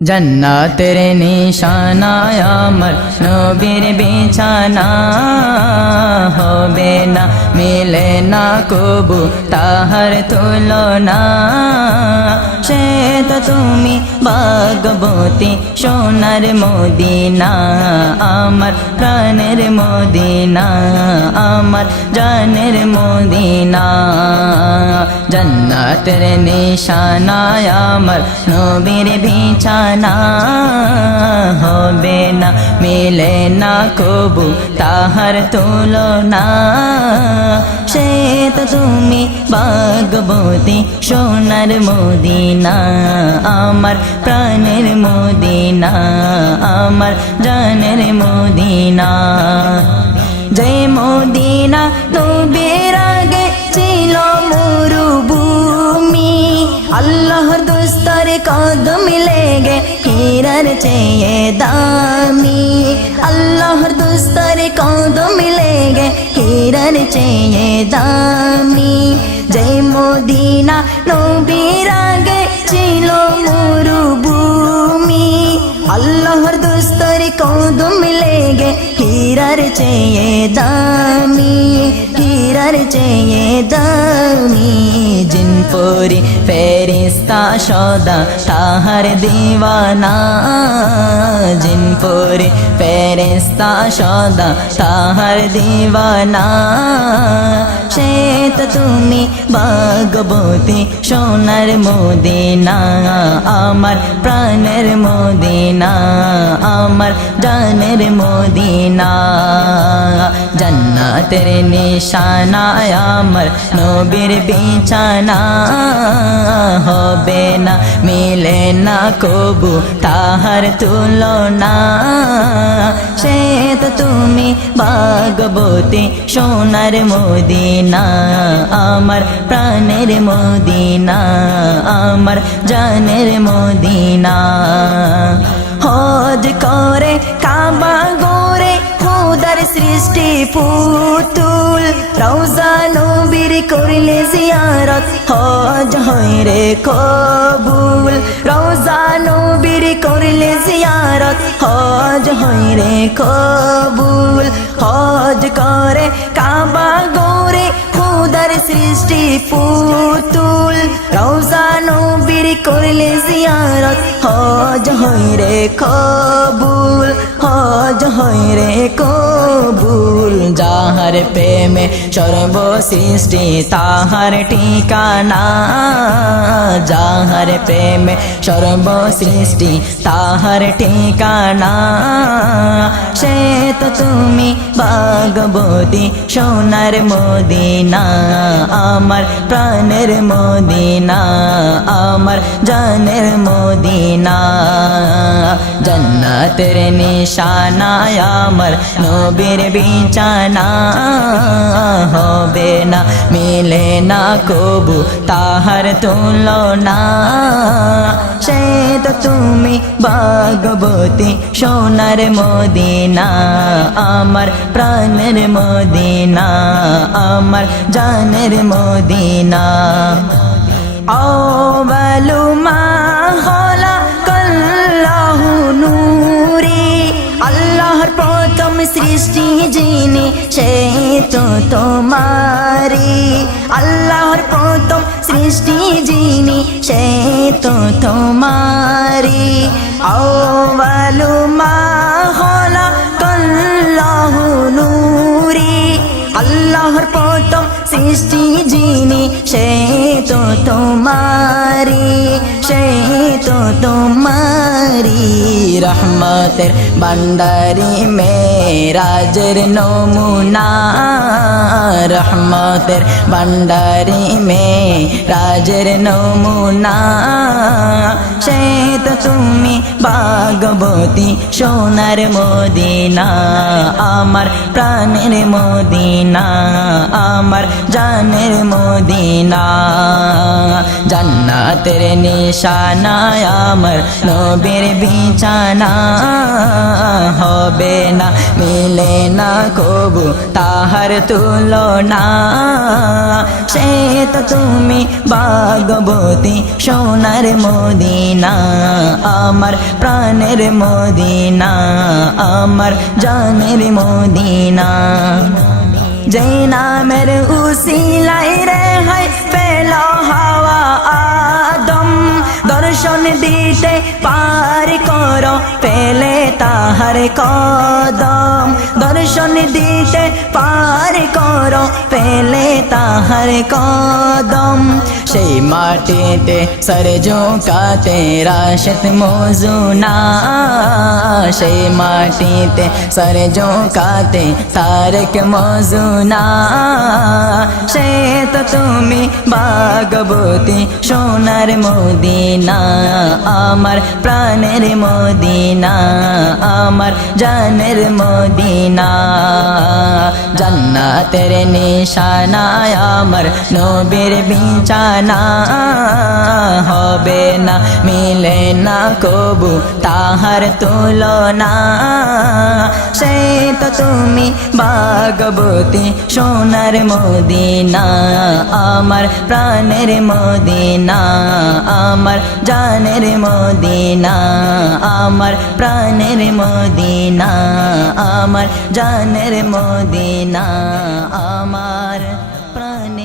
जन्नतेर निशाना आमर नबीर बिछाना होबे ना मिले ना कबू ताहार तुलना से तो तुमी भागवती सोनार मदिना आमर प्राणेर मदिना आमर जानेर मदिना जन्नतेर निशाना आमर नबीर बिछाना होबे ना मिले ना कबू ताहार तुलना से तो तुमी भागवती सोनार मदिना आमार प्राणेर मदिना आमार जानेर मदिना जे मदिना नबीर आगे छिलो मरुभूमि আল্লাহর দোস্তারে কদম লেগে হীরার চেয়ে দামি আল্লাহর দোস্তারে কদম লেগে হীরার চেয়ে দামি যে মদিনা নবীর আগে ছিল মরুভূমি আল্লাহর দোস্তারে কদম লেগে হীরার চেয়ে দামি হীরার চেয়ে দামি जिन पूरी फेरिस्ता सदा ताहार दीवाना जिन पूरी फेरिस्ता सदा ताहार दीवाना से तो तुमी भागवती सोनार मदिना आमार प्राणेर मदिना आमार जानेर मदिना जन्नतेर निशाना आमार नबीर बिछाना होबे ना मिले ना कबू ताहार तुलना से तो तुमी भागवती सोनार मदिना आमार प्राणेर मदिना आमार जानेर मदिना हज करे काबा गोरे खुदार सृष्टि पुतुल रौजा नबीर करिले जियारत हज হয় রে কবুল রওজা নবীর করিলে জিয়ারত হজ হয় রে কবুল হজ করে কাবা গরে খুদার সৃষ্টি পুতুল রওজা নবীর করিলে জিয়ারত হজ হয় রে কবুল হজ হয় রে কবুল যাহার প্রেমে সর্ব সৃষ্টি তাহার ঠিকানা যাহার প্রেমে সর্ব সৃষ্টি তাহার ঠিকানা সে তো তুমি ভাগবতী সোনার মদিনা আমার প্রাণের মদিনা আমার জানের মদিনা जन्नतेर निशाना आमर नबीर बिछाना होबे ना मिले ना कबू ताहार तुलना से तो तुमी भागवती सोनार मदिना आमार प्राणेर मदिना आमार जानेर मदिना अव्वलु मा खलाकाल्लाहु नूरी আল্লাহর প্রথম সৃষ্টি যিনি সে তো তোমারি আল্লাহর প্রথম সৃষ্টি যিনি সে তো তোমারি আউয়ালু মা খলাকাল্লাহু নূরি আল্লাহর প্রথম সৃষ্টি যিনি সে তো তোমারি সে তো তোমারি रहमतेर भंडारी मेराजेर नमुना रहमतेर भंडारी मेराजेर नमुना से तो तुमी भागवती सोनार मदिना आमार प्राणेर मदिना आमार जानेर मदिना जन्नतेर निशाना आमार नबीर बिछाना নিশানা হবে না মিলে না কবু তাহার তুলনা সে তো তুমি ভাগবতী সোনার মদিনা আমার প্রাণের মদিনা আমার জানের মদিনা যেই নামের উসিলাই রে হয় পেল হাওয়া আদম দর্শন দিতে পার করো পেলে তাহার কদম দর্শন দিতে পার করো পেলে তাহার কদম সেই মাটিতে সর ঝুঁকাতে রাশত মজুনা সেই মাটিতে সর ঝুঁকাতে তারক মজুনা সে তো তুমি ভাগবতী সোনার মদিনা আমার প্রাণের মদিনা আমার জানের মদিনা জান্নাতের নিশানা আমার নবীর বিছানা হবে না মিলে না কবু তাহার তুলনা সে তো তুমি ভাগবতী সোনার মদিনা আমার প্রাণের মদিনা আমার জানের মদিনা আমার প্রাণের মদিনা আমার জানের মদিনা আমার প্রাণ